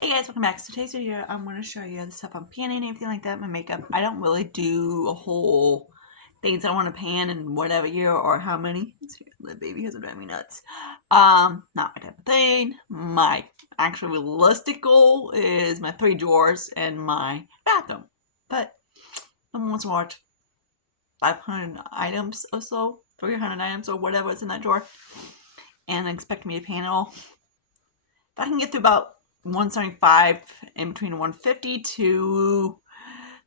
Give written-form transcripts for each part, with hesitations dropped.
Hey guys, welcome back. So today's video, I'm going to show you the stuff I'm panning and everything like that, my makeup. I don't really do a whole things I want to pan in whatever year or how many. The baby has driving me nuts. Not my type of thing. My actual realistic goal is my 3 drawers and my bathroom. But someone wants to watch 500 items or so, 300 items or whatever is in that drawer, and expect me to pan it all. If I can get through about 175 in between 150 to,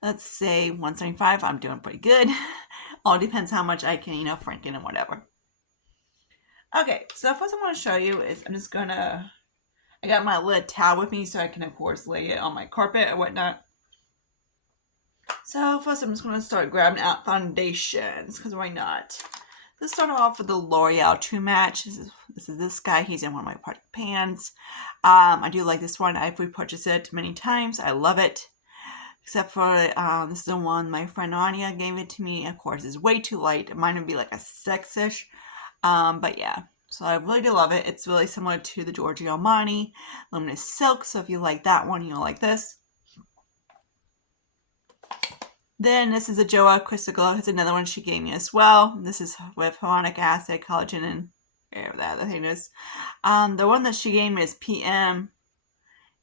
let's say, 175, I'm doing pretty good. All depends how much I can, franken and whatever. Okay, so first I want to show you is I got my lid towel with me so I can, of course, lay it on my carpet or whatnot. So first I'm just going to start grabbing out foundations, because why not? Let's start off with the L'Oreal True Match. This is this guy. He's in one of my project pans. I do like this one. I've repurchased it many times. I love it. Except for this is the one my friend Anya gave it to me. Of course, it's way too light. Mine would be like a 6-ish. But yeah. So I really do love it. It's really similar to the Giorgio Armani Luminous Silk. So if you like that one, you'll like this. Then this is a Joa Crystal Glow. It's another one she gave me as well. This is with hyaluronic acid, collagen, and whatever that other thing is. The one that she gave me is PM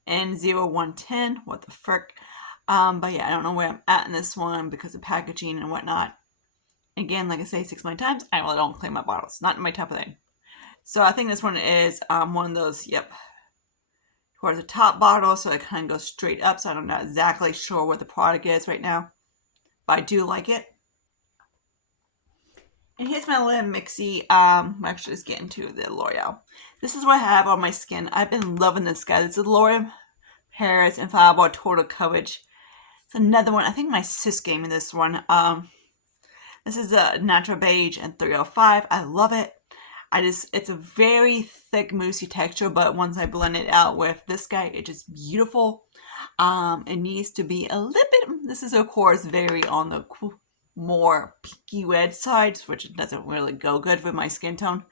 N0110. What the frick? But yeah, I don't know where I'm at in this one because of packaging and whatnot. Again, like I say 6 million times, I really don't clean my bottles. Not my type of thing. So I think this one is one of those, towards the top bottle, so it kind of goes straight up. So I'm not exactly sure what the product is right now. But I do like it. And here's my little mixie. I'm actually just getting to the L'Oreal. This is what I have on my skin. I've been loving this guy. This is L'Oreal Paris Infallible Total Coverage. It's another one. I think my sis gave me this one. This is a Natural Beige and 305. I love it. It's a very thick, moussey texture, but once I blend it out with this guy, it's just beautiful. It needs to be a little bit, this is of course very on the more pinky red side, which doesn't really go good with my skin tone.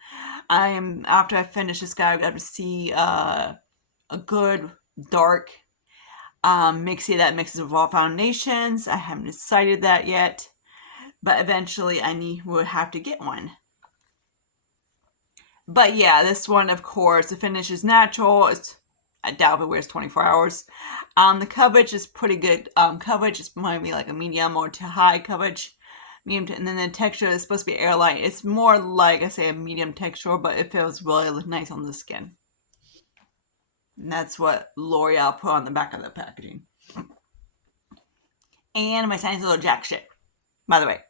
After I finish this guy, I've got to see a good dark mixie that mixes with all foundations. I haven't decided that yet, but eventually will have to get one. But yeah, this one, of course, the finish is natural. I doubt it wears 24 hours. The coverage is pretty good. Coverage is might be like a medium or to high coverage. And then the texture is supposed to be airlight. It's more like, I say, a medium texture, but it feels really nice on the skin. And that's what L'Oreal put on the back of the packaging. And my sign is a little jack shit. By the way,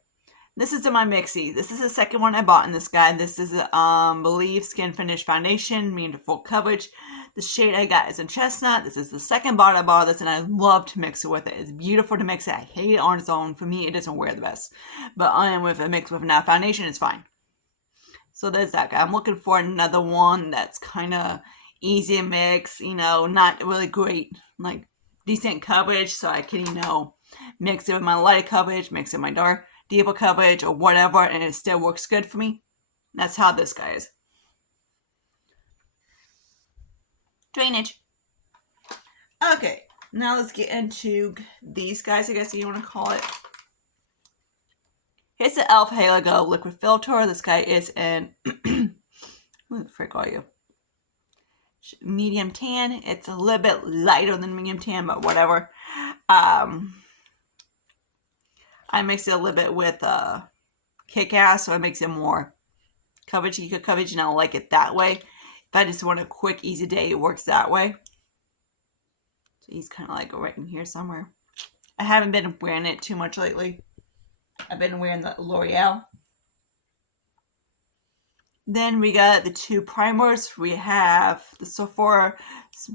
this is my mixie. This is the second one I bought in this guy. This is Believe Skin Finish Foundation, medium to full coverage. The shade I got is in Chestnut. This is the second bottle I bought this, and I love to mix it with it. It's beautiful to mix it. I hate it on its own. For me, it doesn't wear the best. But with a mix with enough foundation, it's fine. So there's that guy. I'm looking for another one that's kind of easy to mix, not really great, like decent coverage, so I can, mix it with my light coverage, mix it with my dark deeper coverage or whatever, and it still works good for me. That's how this guy is. Drainage. Okay, now let's get into these guys, I guess you want to call it. Here's the e.l.f. Halo Glow Liquid Filter. This guy is in, who the frick are you? Medium tan. It's a little bit lighter than medium tan, but whatever. I mix it a little bit with Kick-Ass, so it makes it more coverage, and I like it that way. If I just want a quick, easy day, it works that way. So he's kind of like right in here somewhere. I haven't been wearing it too much lately. I've been wearing the L'Oreal. Then we got the 2 primers. We have the Sephora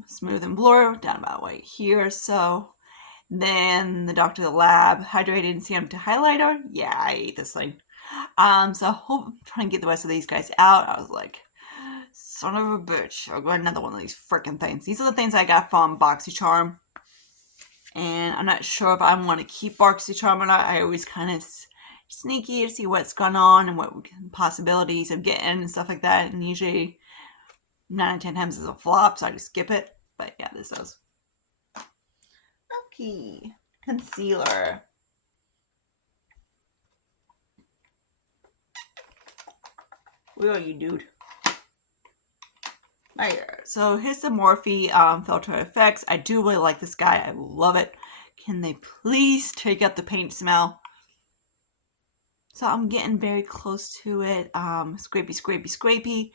Smooth and Blur down about right here. So then the Dr. Lab Hydrated Serum to Highlighter. Yeah, I ate this thing. So I'm trying to get the rest of these guys out. I was like, son of a bitch. I'll go another one of these freaking things. These are the things I got from BoxyCharm. And I'm not sure if I want to keep BoxyCharm or not. I always kind of sneaky to see what's going on and what possibilities of getting and stuff like that. And usually 9 out of 10 times it's a flop, so I just skip it. But yeah, this does. Morphe concealer. Where are you, dude? Right here. So here's the Morphe filter effects. I do really like this guy. I love it. Can they please take out the paint smell? So I'm getting very close to it. Scrapey, scrapey, scrapey.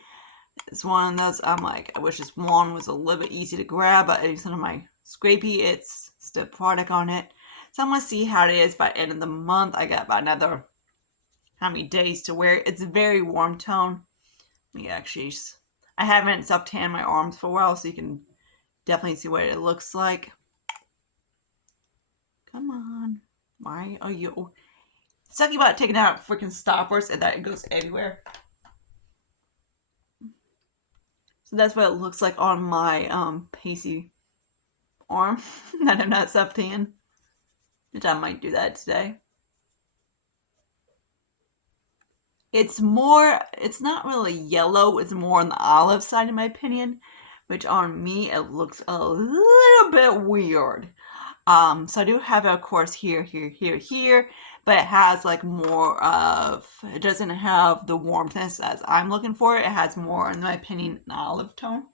It's one of those, I'm like, I wish this wand was a little bit easy to grab, but instead of my scrapey, it's still product on it. So I'm going to see how it is by end of the month. I got about another, how many days to wear it. It's a very warm tone. Let me actually, I haven't self-tanned my arms for a while, so you can definitely see what it looks like. Come on. Why are you... It's talking about taking out freaking stoppers and that it goes everywhere. So that's what it looks like on my pasty arm that I'm not self-tanned. Which I might do that today. It's more, it's not really yellow, it's more on the olive side in my opinion, which on me it looks a little bit weird. So I do have it, of course, here, but it has like more of, it doesn't have the warmthness as I'm looking for. It has more, in my opinion, an olive tone.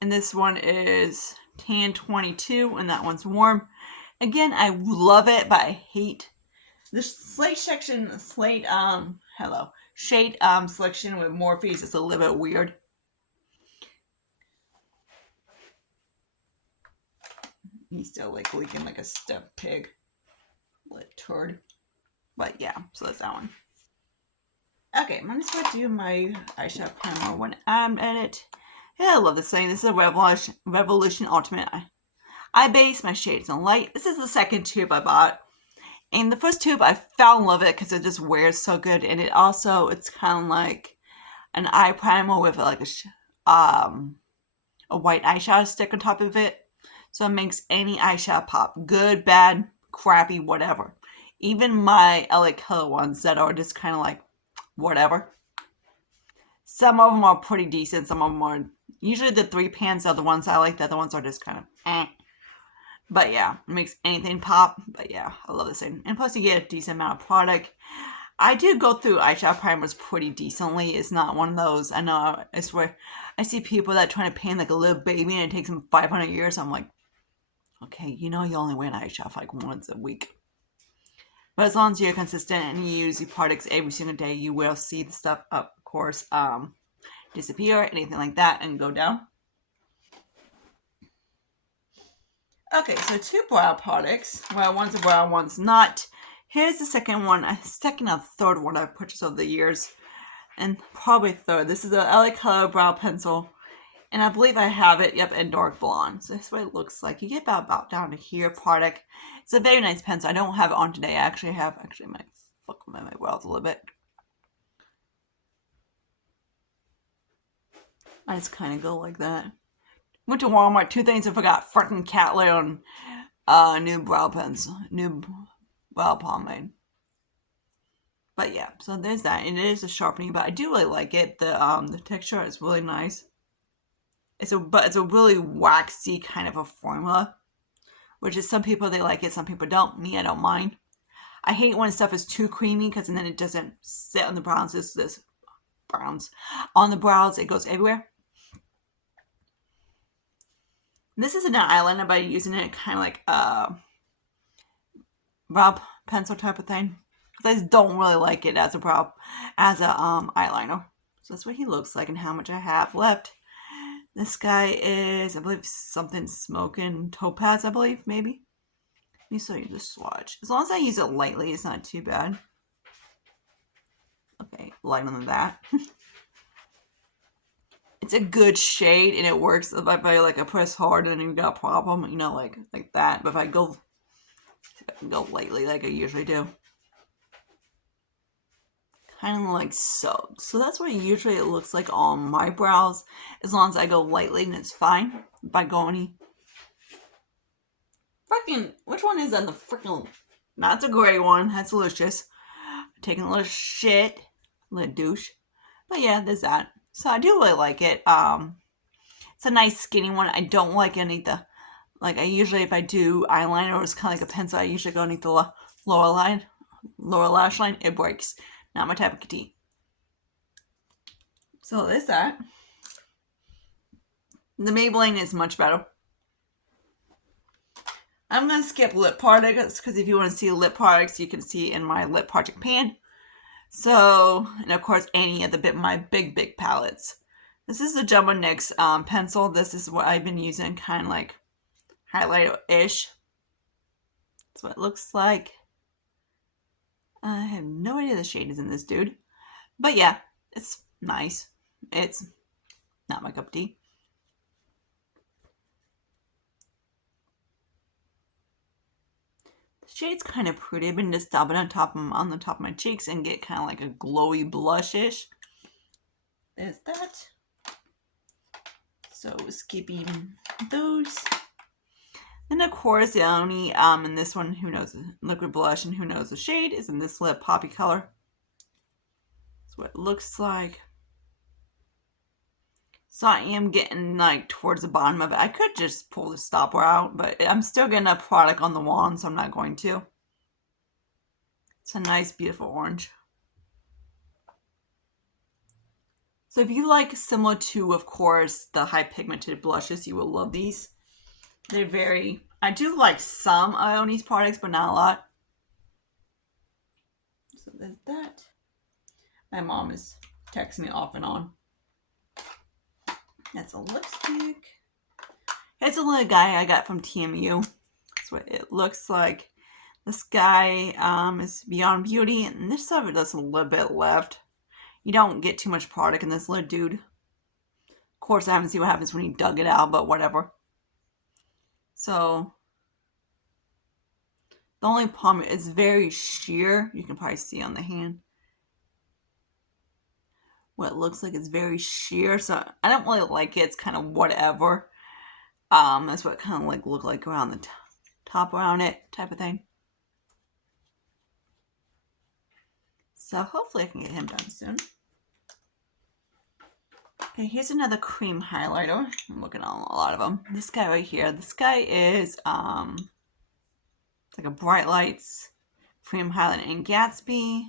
And this one is tan 22, and that one's warm. Again, I love it, but I hate the shade selection with Morphe's is a little bit weird. He's still like leaking like a stuffed pig. Lit turd. But yeah, so that's that one. Okay, I'm gonna start doing my eyeshadow primer when I'm at it. Yeah, I love this thing. This is a Revolution Ultimate Eye Base. My shade's in light. This is the second tube I bought. And the first tube, I fell in love with it because it just wears so good. And it also, it's kind of like an eye primer with like a white eyeshadow stick on top of it. So it makes any eyeshadow pop. Good, bad, crappy, whatever. Even my LA Color ones that are just kind of like whatever. Some of them are pretty decent. Some of them are... Usually the 3 pans are the ones I like. The other ones are just kind of eh. But yeah, it makes anything pop. But yeah, I love this thing. And plus you get a decent amount of product. I do go through eyeshadow primers pretty decently. It's not one of those, I know, I swear, I see people that are trying to paint like a little baby and it takes them 500 years. I'm like, okay, you know you only wear an eyeshadow like once a week. But as long as you're consistent and you use your products every single day, you will see the stuff, of course, disappear, anything like that, and go down. Okay, so 2 brow products. Well, one's a brow, one's not. Here's the second one, second or third one I've purchased over the years. And probably third. This is a LA Color brow pencil. And I believe I have it, yep, in dark blonde. So that's what it looks like. You get about down to here product. It's a very nice pencil. I don't have it on today. I actually have, my fuck with my brows a little bit. I just kind of go like that. Went to Walmart, 2 things I forgot. Freaking cat litter and new brow pencil. New brow pomade. But yeah, so there's that. And it is a sharpening, but I do really like it. The texture is really nice. It's a really waxy kind of a formula. Which is, some people they like it, some people don't. Me, I don't mind. I hate when stuff is too creamy because then it doesn't sit on the brows. This browns. On the brows, it goes everywhere. This is an eyeliner, but I'm using it kind of like a brow pencil type of thing. Because I just don't really like it as a eyeliner. So that's what he looks like and how much I have left. This guy is, I believe, something smoking topaz, I believe, maybe. Let me show you the swatch. As long as I use it lightly, it's not too bad. Okay, lighter than that. It's a good shade and it works. If I press hard and you've got a problem, you know, like that. But if I go lightly like I usually do. Kind of like so. So that's what usually it looks like on my brows. As long as I go lightly and it's fine. If I go any... Freaking, which one is that? The freaking... That's a gray one. That's delicious. Taking a little shit. A little douche. But yeah, there's that. So I do really like it. It's a nice skinny one. I don't like any of the Like I usually, if I do eyeliner or it's kind of like a pencil, I usually go underneath the lower lash line. It breaks. Not my type of tea. So there's that. The Maybelline is much better. I'm going to skip lip products because if you want to see lip products, you can see in my lip project pan. So, and of course, any of my big palettes. This is the Jumbo NYX pencil. This is what I've been using, kind of like highlighter-ish. That's what it looks like. I have no idea the shade is in this dude. But yeah, it's nice. It's not my cup of tea. The shade's kind of pretty. I've been just dabbing on the top of my cheeks and get kind of like a glowy blushish. There's that. So skipping those. And of course, the only in this one, who knows the liquid blush and who knows the shade is in this lip poppy color. That's what it looks like. So I am getting like towards the bottom of it. I could just pull the stopper out, but I'm still getting a product on the wand, so I'm not going to. It's a nice, beautiful orange. So if you like similar to, of course, the high pigmented blushes, you will love these. They're very, I do like some Ionis products, but not a lot. So there's that. My mom is texting me off and on. That's a lipstick. It's a little guy I got from TMU. That's what it looks like. This guy is Beyond Beauty, and this stuff there's a little bit left. You don't get too much product in this little dude. Of course, I haven't seen what happens when he dug it out, but whatever. So, the only problem is very sheer. You can probably see on the hand. What it looks like is very sheer, so I don't really like it. It's kind of whatever. That's what it kind of like look like around the top around it, type of thing. So hopefully I can get him done soon. Okay, here's another cream highlighter. I'm looking at a lot of them. This guy right here. This guy is it's like a Bright Lights cream highlighter in Gatsby.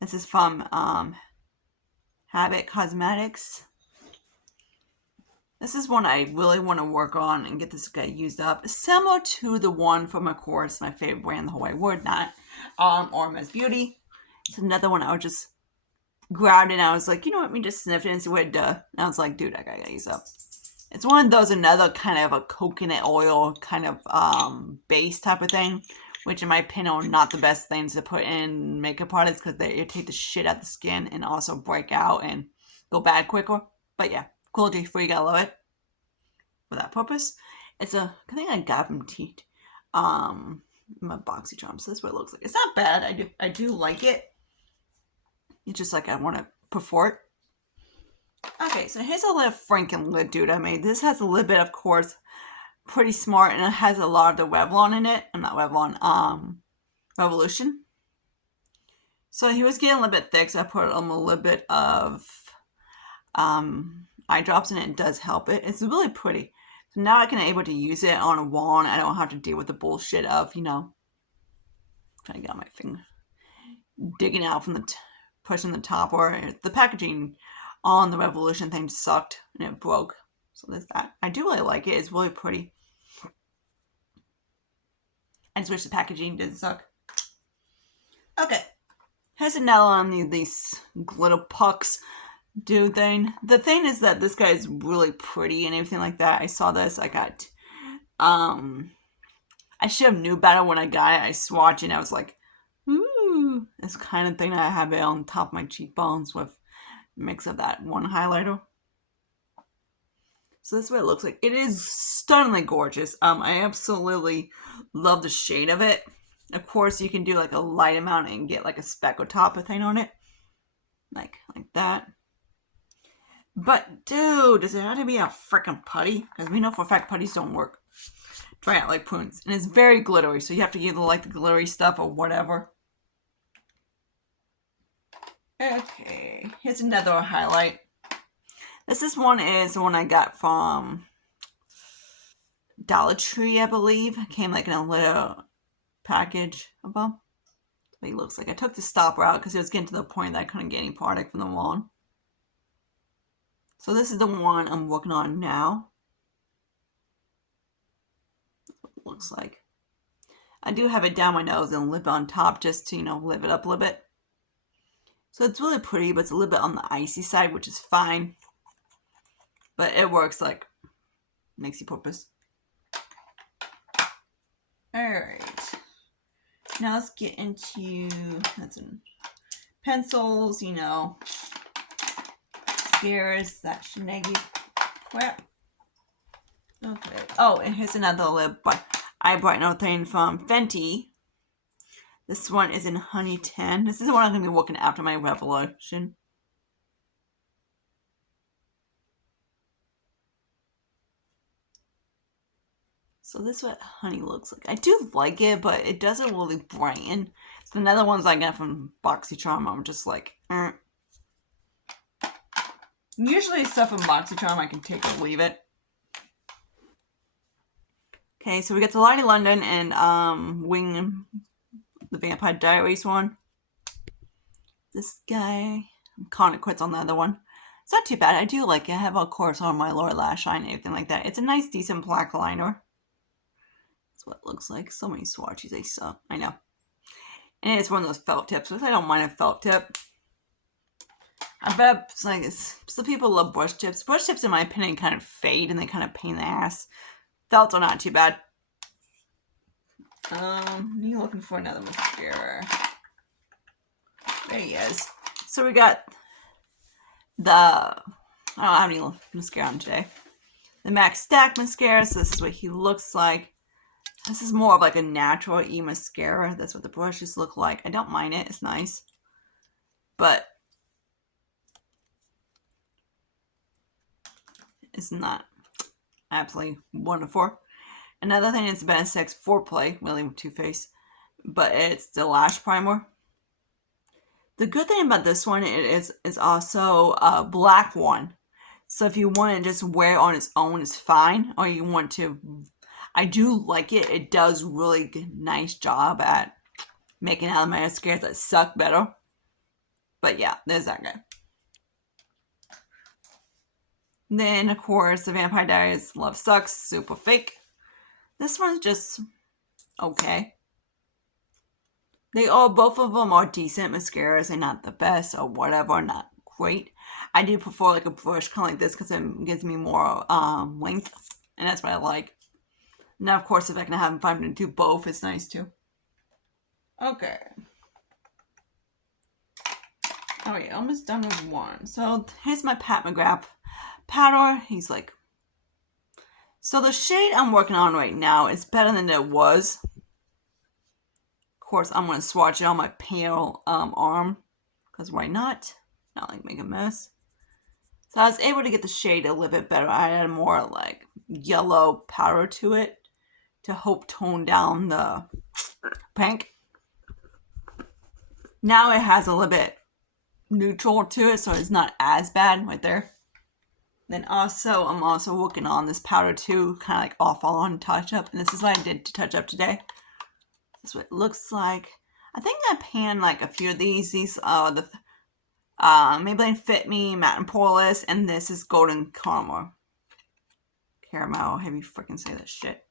This is from Habit Cosmetics. This is one I really want to work on and get this guy used up. Similar to the one from, of course, my favorite brand, the whole wide world, not Orma's Beauty. It's another one I was just grabbed and I was like, you know what, let me just sniff it and see what it does. And I was like, dude, I gotta use up. It's one of those, another kind of a coconut oil kind of base type of thing, which in my opinion are not the best things to put in makeup products because they irritate the shit out of the skin and also break out and go bad quicker. But yeah, cruelty free, gotta love it for that purpose. It's I think I got from my BoxyCharm. So that's what it looks like. It's not bad. I do like it. It's just like I want to prefer it. Okay, so here's a little franken lid dude I made. This has a little bit, of course, pretty smart, and it has a lot of the Revlon in it. Not Revlon, Revolution. So he was getting a little bit thick, so I put a little bit of eye drops in it. It does help it. It's really pretty. So now I can able to use it on a wand. I don't have to deal with the bullshit of, trying to get on my finger, digging out from pushing the top, or the packaging on the Revolution thing sucked and it broke. So there's that. I do really like it. It's really pretty. I just wish the packaging didn't suck. Okay. Here's another one of these glitter pucks dude thing. The thing is that this guy is really pretty and everything like that. I saw this. I got I should have knew better when I got it. I swatched and I was like, ooh, this kind of thing I have it on top of my cheekbones with a mix of that one highlighter. So this is what it looks like. It is stunningly gorgeous. I absolutely love the shade of it. Of course, you can do like a light amount and get like a speckle top thing on it. Like that. But dude, does it have to be a freaking putty? Because we know for a fact putties don't work. Dry out like prunes. And it's very glittery, so you have to either like the glittery stuff or whatever. Okay, here's another highlight. This one is the one I got from Dollar Tree, I believe. Came like in a little package of them. But he looks like I took the stopper out because it was getting to the point that I couldn't get any product from the lawn. So this is the one I'm working on now. That's what it looks like. I do have it down my nose and lip on top just to, live it up a little bit. So it's really pretty, but it's a little bit on the icy side, which is fine. But it works like makes you purpose. Alright. Now let's get into pencils, mascaras, that shenanigans crap. Okay. Oh, and here's another lip eye brightener thing from Fenty. This one is in Honey 10. This is the one I'm going to be working after my Revolution. So this is what Honey looks like. I do like it, but it doesn't really brighten. So another ones I got from BoxyCharm, I'm just like, Usually stuff from BoxyCharm, I can take or leave it. Okay, so we got the Lottie London and Wing, the Vampire Diaries one. This guy, I'm calling it quits on the other one. It's not too bad. I do like it. I have, of course, on my lower lash line and everything like that. It's a nice, decent black liner. That's what it looks like. So many swatches, they suck. I know. And it's one of those felt tips, which I don't mind a felt tip. I bet some people love brush tips. Brush tips, in my opinion, kind of fade and they kind of pain in the ass. Felts are not too bad. You looking for another mascara? There he is. So we got I don't have any mascara on today. The MAC Stack mascara. So this is what he looks like. This is more of like a natural mascara. That's what the brushes look like. I don't mind it. It's nice. But it's not absolutely wonderful. Another thing is Ben 6 Foreplay, really with Too Faced, but it's the lash primer. The good thing about this one is also a black one. So if you want to just wear it on its own, it's fine. Or you want to, I do like it. It does really nice job at making out of my mascaras that suck better. But yeah, there's that guy. Then, of course, the Vampire Diaries Love Sucks, super fake. This one's just okay. Both of them are decent mascaras. They're not the best or whatever, not great. I do prefer like a brush kind of like this because it gives me more length, and that's what I like. Now, of course, if I can have them to do both, it's nice too. Okay. Oh yeah, almost done with one. So here's my Pat McGrath powder. He's like, so the shade I'm working on right now is better than it was. Of course, I'm going to swatch it on my pale arm, because why not? Not like make a mess. So I was able to get the shade a little bit better. I added more like yellow powder to it to help tone down the pink. Now it has a little bit neutral to it, so it's not as bad right there. Then also, I'm also working on this powder too, kind of like off on touch up. And this is what I did to touch up today. This is what it looks like. I think I panned like a few of these. These are the Maybelline Fit Me Matte and Poreless, and this is Golden Caramel. Caramel, have you freaking say that shit.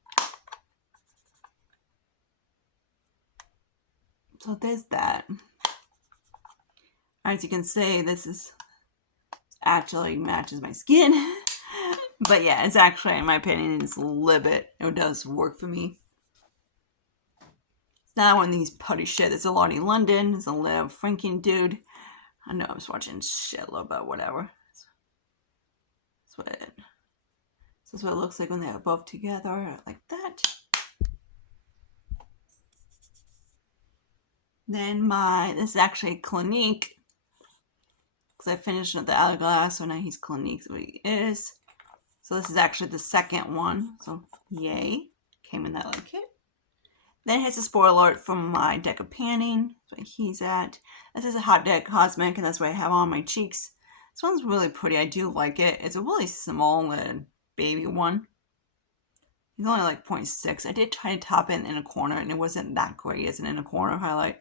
So there's that. As you can see, this is actually matches my skin. But yeah, it's actually, in my opinion, it's a little bit, it does work for me. It's not one of these putty shit. It's a Lottie London. It's a little franken dude. I know I was watching shit a little bit, whatever. This is what it looks like when they're both together, like that. Then this is actually Clinique, because I finished with the Hourglass, so now he's Clinique, so he is. So this is actually the second one, so yay. Came in that little kit. Then here's a spoiler alert from my deck of panning. That's where he's at. This is a Hot Deck Cosmic, and that's what I have on my cheeks. This one's really pretty. I do like it. It's a really small and baby one. He's only like 0.6. I did try to top it in a corner, and it wasn't that great as an in a corner highlight.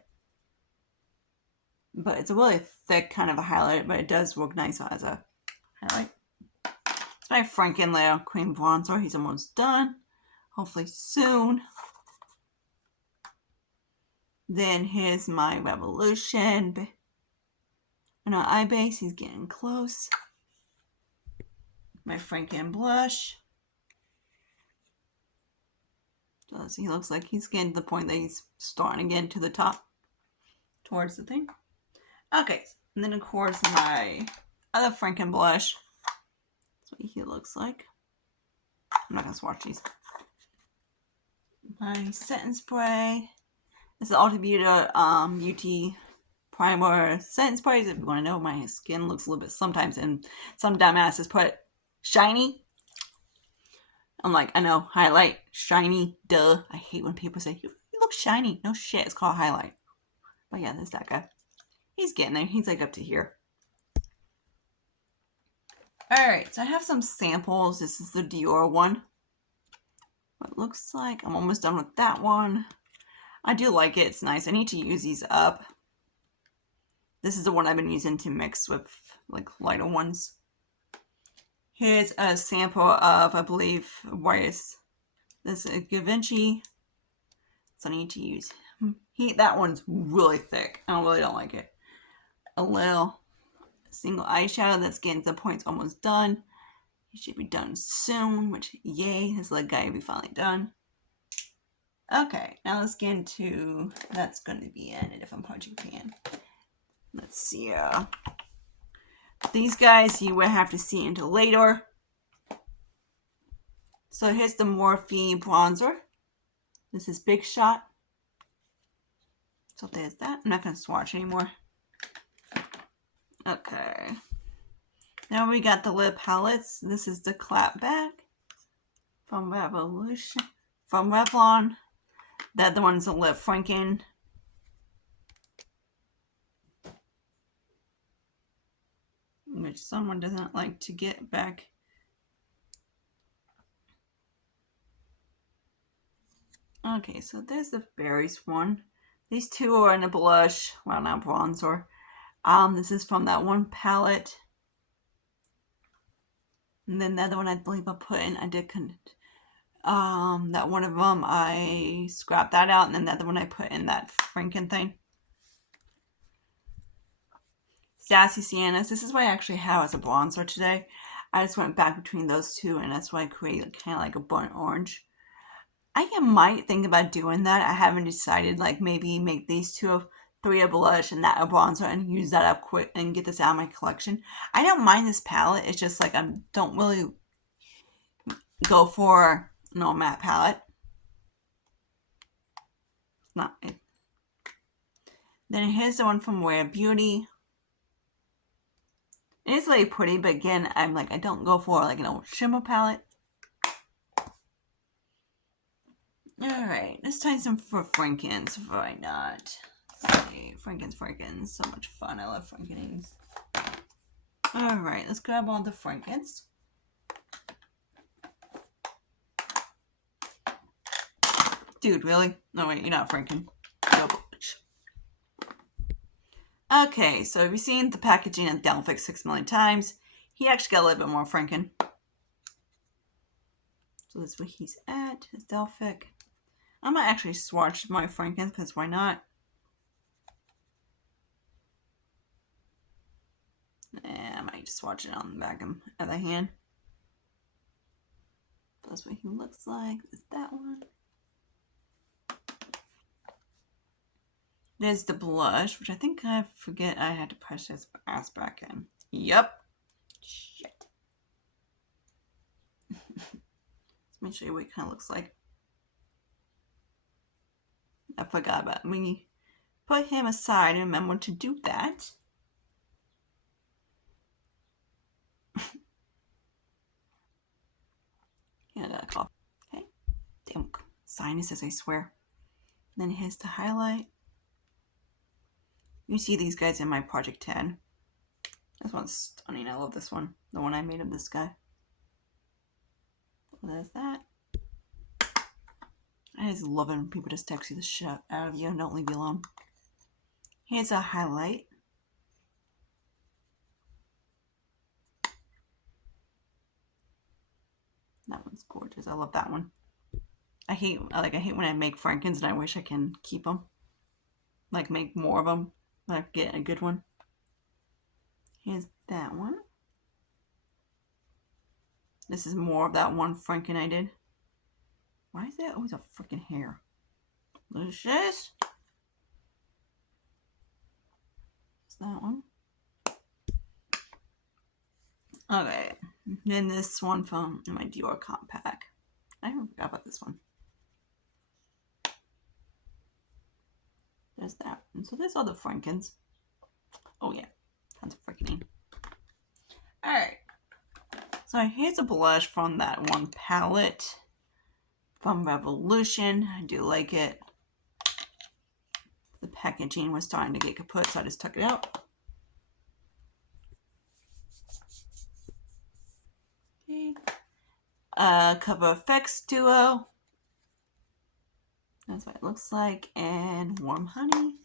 But it's a really thick kind of a highlight, but it does look nice as a highlight. It's my franken layer cream bronzer. He's almost done. Hopefully soon. Then here's my Revolution. And our eye base, he's getting close. My franken blush. So he looks like he's getting to the point that he's starting to get to the top. Towards the thing. Okay, and then of course my other franken blush. That's what he looks like. I'm not going to swatch these. My setting spray. This is Ulta Beauty primer setting sprays. If you want to know, my skin looks a little bit sometimes, and some dumbasses put shiny. I'm like, I know, highlight, shiny, duh. I hate when people say, you look shiny. No shit, it's called highlight. But yeah, there's that guy. He's getting there. He's like up to here. Alright, so I have some samples. This is the Dior one. What it looks like. I'm almost done with that one. I do like it. It's nice. I need to use these up. This is the one I've been using to mix with like lighter ones. Here's a sample of, I believe, this is Givenchy. So I need to use that one's really thick. I really don't like it. A little single eyeshadow that's getting to the point, it's almost done. It should be done soon, which yay, his leg guy will be finally done. Okay, now let's get into, that's going to be in a different project pan. Let's see. These guys you will have to see until later. So here's the Morphe bronzer. This is Big Shot. So there's that. I'm not going to swatch anymore. Okay. Now we got the lip palettes. This is the Clapback from Revolution. From Revlon. The other one's the Lip Franken. Which someone doesn't like to get back. Okay, so there's the berries one. These two are in a blush. Well, not bronzer. This is from that one palette. And then the other one I believe I put in, that one of them I scrapped that out, and then the other one I put in that Franken thing. Sassy Siennas. This is what I actually have as a bronzer today. I just went back between those two, and that's why I created kind of like a burnt orange. I might think about doing that. I haven't decided, like maybe make these three a blush and that a bronzer and use that up quick and get this out of my collection. I don't mind this palette. It's just like I don't really go for no matte palette. It's not it. Then here's the one from Rare Beauty. It is really pretty, but again, I'm like, I don't go for like an old shimmer palette. Alright, let's try some for Frankens. Why not? Okay, Frankens. So much fun. I love Frankenings. Alright, let's grab all the Frankens. Dude, really? No, wait, you're not Franken. No. Okay, so you've seen the packaging of Delphic 6 million times. He actually got a little bit more Franken. So that's where he's at, his Delphic. I'm going to actually swatch my Frankens, because why not? I might just swatch it on the back of the hand. That's what he looks like. Is that one? There's the blush, which I think I forget I had to push his ass back in. Yep. Shit. Let me show you what it kind of looks like. I forgot about when you put him aside and remember to do that. Yeah, I got a cough. Okay. Damn sinuses, I swear. And then here's the highlight. You see these guys in my Project 10. This one's stunning. I love this one. The one I made of this guy. So there's that. I just love it when people just text you the shit out of you and don't leave you alone. Here's a highlight. That one's gorgeous. I love that one. I hate when I make frankens and I wish I can keep them. Like make more of them. Like get a good one. Here's that one. This is more of that one franken I did. Why is that always a freaking hair? Delicious. Is that one? Okay. Then this one from my Dior compact. I forgot about this one. There's that one. So there's all the frankens. Oh yeah. Tons of freaking. Alright. So here's a blush from that one palette from Revolution. I do like it. The packaging was starting to get kaput, so I just took it out. Okay. Cover Effects Duo. That's what it looks like. And Warm Honey.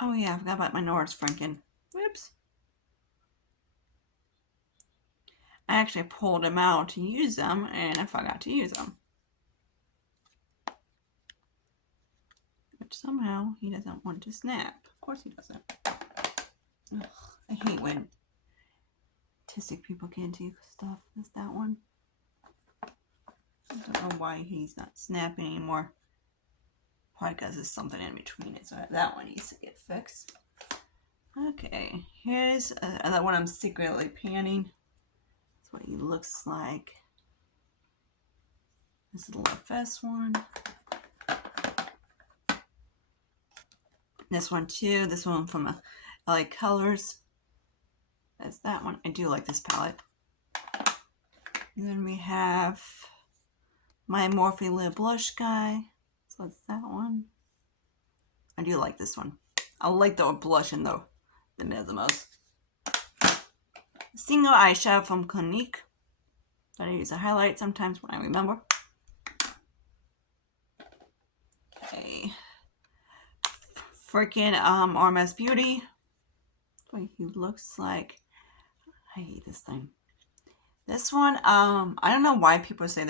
Oh yeah, I forgot about my Norris Franken. Whoops. I actually pulled them out to use them, and I forgot to use them. Which somehow he doesn't want to snap. Of course he doesn't. Ugh, I hate when autistic people can't do stuff. Is that one? I don't know why he's not snapping anymore. Probably because there's something in between it, so that one needs to get fixed. Okay, here's that one I'm secretly panning. That's what he looks like. This is the first one. This one too. This one from I like colors. That's that one. I do like this palette. And then we have my Morphe Lip Blush guy. So it's that one. I do like this one. I like the blush in the middle the most. Single eyeshadow from Clinique. That I use a highlight sometimes when I remember. Okay. Freaking RMS Beauty. That's what he looks like. I hate this thing. This one, I don't know why people say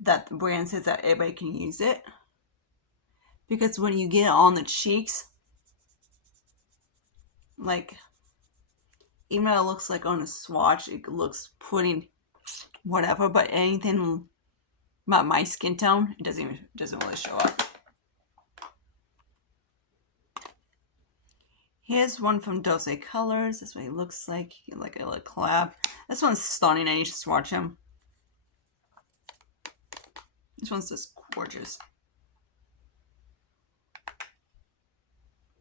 that the brand says that everybody can use it. Because when you get it on the cheeks, like, even though it looks like on a swatch, it looks pretty whatever, but anything about my skin tone, it doesn't really show up. Here's one from Dose Colors. This is what he looks like. Like a little collab. This one's stunning. I need to swatch him. This one's just gorgeous.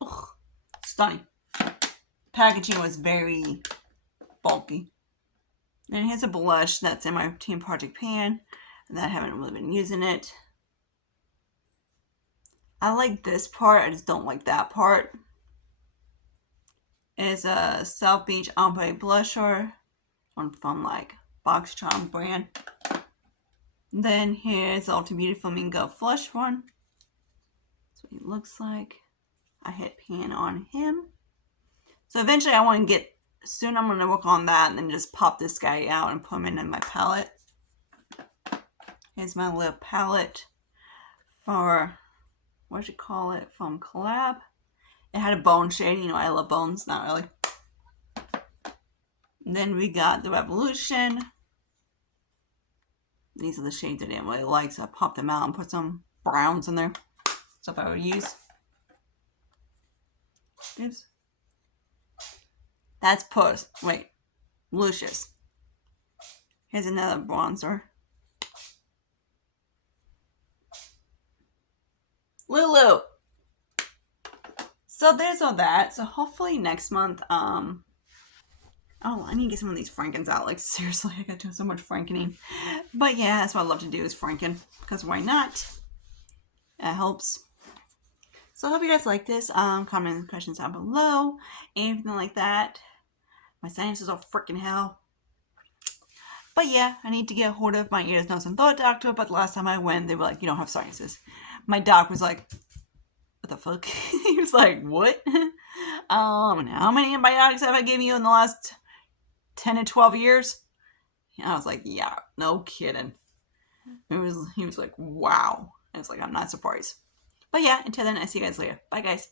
Ugh, stunning. Packaging was very bulky. And here's a blush that's in my Team Project pan. And I haven't really been using it. I like this part. I just don't like that part. It's a South Beach Ombre Blusher. One from like Box Charm brand. Then here's Ultra Beauty Flamingo Flush one. That's what he looks like. I hit pan on him. So eventually I want to get, soon I'm going to work on that and then just pop this guy out and put him in my palette. Here's my little palette for, what you call it, from Collab. It had a bone shade, you know I love bones, not really. And then we got the Revolution. These are the shades I didn't really like, so I popped them out and put some browns in there. Stuff I would use. Oops. That's Puss. Wait. Lucius. Here's another bronzer. Lulu. So there's all that. So hopefully next month, oh, I need to get some of these frankens out. Like seriously, I got to do so much frankening. But yeah, that's what I love to do is franken. Because why not? That helps. So I hope you guys like this. Comment questions down below. Anything like that. My sinuses are freaking hell. But yeah, I need to get a hold of my ears, nose, and throat doctor. But the last time I went, they were like, you don't have sinuses. My doc was like, what the fuck? He was like, what? And how many antibiotics have I given you in the last 10 to 12 years? And I was like, yeah, no kidding. He was like, wow. I was like, I'm not surprised. But yeah, until then, I see you guys later. Bye, guys.